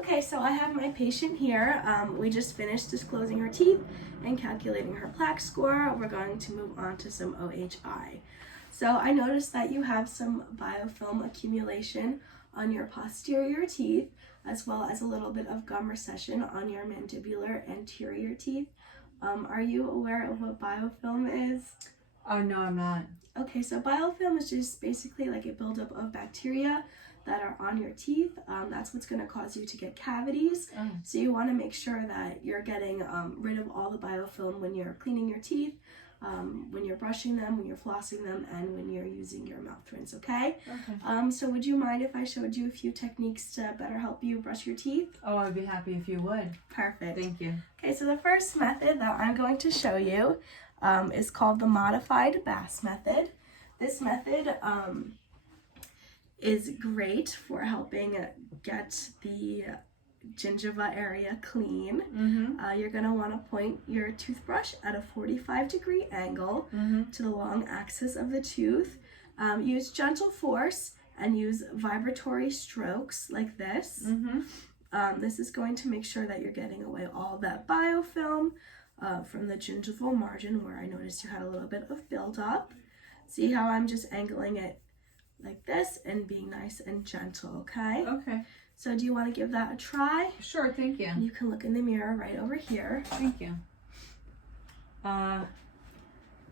Okay, so I have my patient here. We just finished disclosing her teeth and calculating her plaque score. We're going to move on to some OHI. So I noticed that you have some biofilm accumulation on your posterior teeth, as well as a little bit of gum recession on your mandibular anterior teeth. Are you aware of what biofilm is? No, I'm not. Okay, so biofilm is just basically like a buildup of bacteria that are on your teeth. That's what's going to cause you to get cavities. Oh. So you want to make sure that you're getting rid of all the biofilm when you're cleaning your teeth, when you're brushing them, when you're flossing them, and when you're using your mouth rinse, okay? Okay. So would you mind if I showed you a few techniques to better help you brush your teeth? Oh, I'd be happy if you would. Perfect. Thank you. Okay, so the first method that I'm going to show you is called the modified Bass method. This method is great for helping get the gingiva area clean. You're going to want to point your toothbrush at a 45-degree angle to the long axis of the tooth. Use gentle force and use vibratory strokes like this. This is going to make sure that you're getting away all that biofilm from the gingival margin where I noticed you had a little bit of buildup. See how I'm just angling it like this and being nice and gentle, okay? Okay. So do you want to give that a try? Sure, thank you. You can look in the mirror right over here. Thank you.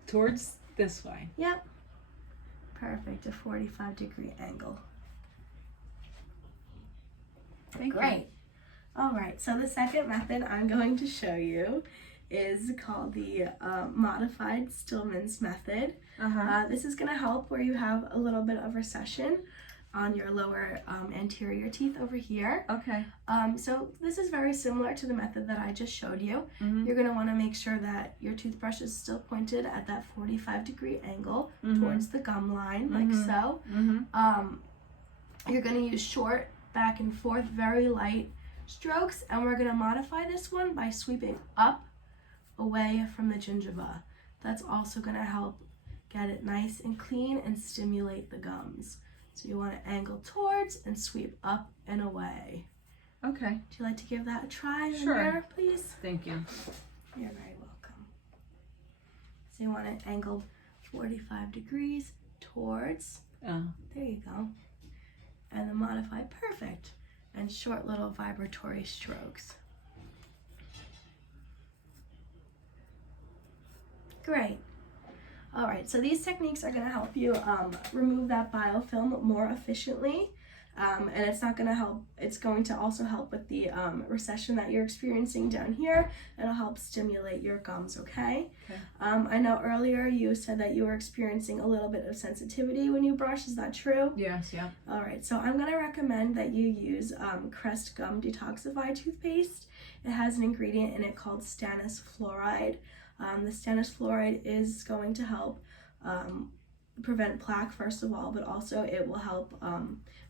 Towards this way. Yep. Perfect, a 45-degree angle. Great. All right, so the second method I'm going to show you is called the modified Stillman's method. This is going to help where you have a little bit of recession on your lower anterior teeth over here. Okay. So this is very similar to the method that I just showed you. You're going to want to make sure that your toothbrush is still pointed at that 45-degree angle towards the gum line, like so. You're going to use short, back and forth, very light strokes, and we're going to modify this one by sweeping up away from the gingiva. That's also going to help get it nice and clean and stimulate the gums. So you want to angle towards and sweep up and away. Okay. Would you like to give that a try in the Sure. mirror, please? Thank you. You're very welcome. So you want to angle 45 degrees towards. There you go. And the modify, perfect. And short little vibratory strokes. Great. All right, so these techniques are going to help you remove that biofilm more efficiently, and it's going to also help with the recession that you're experiencing down here. It'll help stimulate your gums, okay? I know earlier you said that you were experiencing a little bit of sensitivity when you brush. Is that true? Yes, yeah. All right, so I'm going to recommend that you use Crest Gum Detoxify toothpaste. It has an ingredient in it called stannous fluoride. The stannous fluoride is going to help prevent plaque, first of all, but also it will help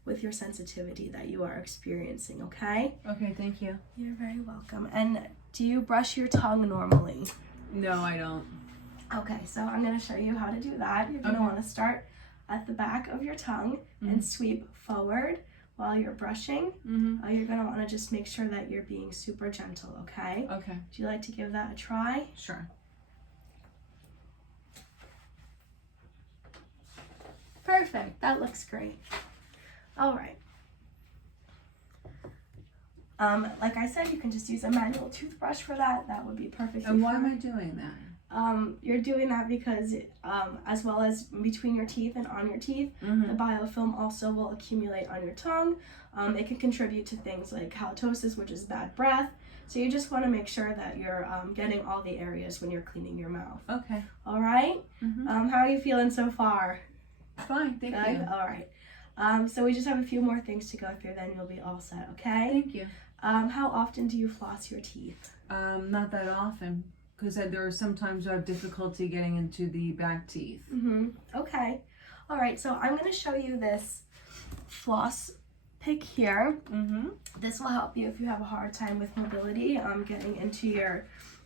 with your sensitivity that you are experiencing, okay? Okay, thank you. You're very welcome. And do you brush your tongue normally? No, I don't. Okay, so I'm going to show you how to do that. You're going to want to start at the back of your tongue and sweep forward while you're brushing. You're going to want to just make sure that you're being super gentle, okay? Okay. Would you like to give that a try? Sure. Perfect, that looks great. All right. Like I said, you can just use a manual toothbrush for that. That would be perfect. And why am I doing that? You're doing that because as well as between your teeth and on your teeth, the biofilm also will accumulate on your tongue. It can contribute to things like halitosis, which is bad breath. So you just want to make sure that you're getting all the areas when you're cleaning your mouth. Okay. All right? How are you feeling so far? Fine, thank you. All right. So we just have a few more things to go through, then you'll be all set, okay? Thank you. How often do you floss your teeth? Not that often, because there are sometimes I have difficulty getting into the back teeth. Okay. All right, so I'm going to show you this floss pick here. This will help you if you have a hard time with mobility, getting into your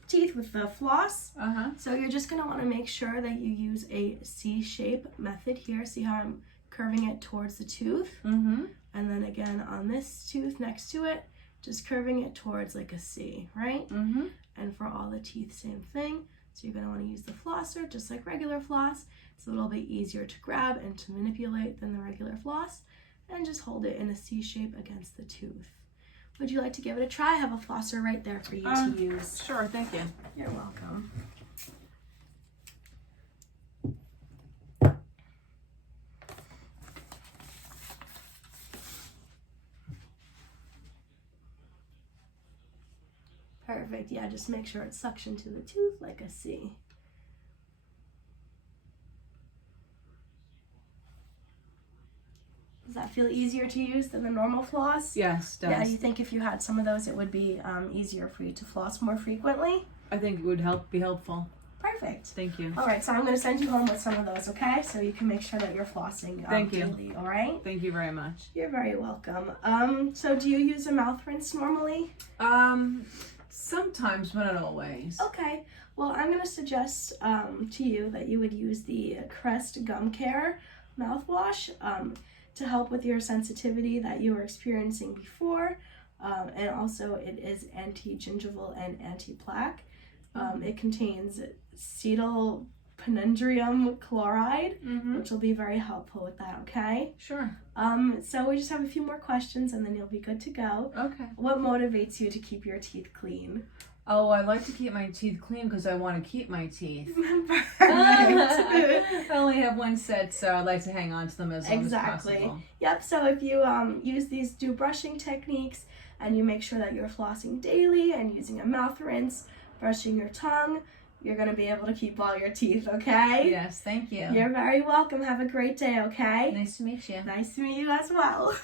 teeth with the floss. So you're just going to want to make sure that you use a C-shape method here. See how I'm curving it towards the tooth? And then again on this tooth next to it, just curving it towards like a C, right? Mm-hmm. And for all the teeth, same thing. So you're going to want to use the flosser just like regular floss. It's a little bit easier to grab and to manipulate than the regular floss. And just hold it in a C shape against the tooth. Would you like to give it a try? I have a flosser right there for you to use. Sure, thank you. You're welcome. Perfect. Yeah, just make sure it's suction to the tooth like a C. Does that feel easier to use than the normal floss? Yes, it does. Yeah, you think if you had some of those, it would be easier for you to floss more frequently? I think it would be helpful. Perfect. Thank you. All right, so I'm going to send you home with some of those, okay? So you can make sure that you're flossing Thank you. daily, all right? Thank you very much. You're very welcome. So do you use a mouth rinse normally? Sometimes, but not always. Okay. Well, I'm going to suggest to you that you would use the Crest Gum Care mouthwash to help with your sensitivity that you were experiencing before. And also it is anti-gingival and anti-plaque. It contains cetyl penendrium chloride, which will be very helpful with that, okay? Sure. So we just have a few more questions and then you'll be good to go. Okay. What motivates you to keep your teeth clean? Oh, I like to keep my teeth clean because I want to keep my teeth. Perfect. I only have one set, so I'd like to hang on to them as long as possible. Yep, so if you use these brushing techniques and you make sure that you're flossing daily and using a mouth rinse, brushing your tongue, you're going to be able to keep all your teeth, okay? Yes, thank you. You're very welcome. Have a great day, okay? Nice to meet you. Nice to meet you as well.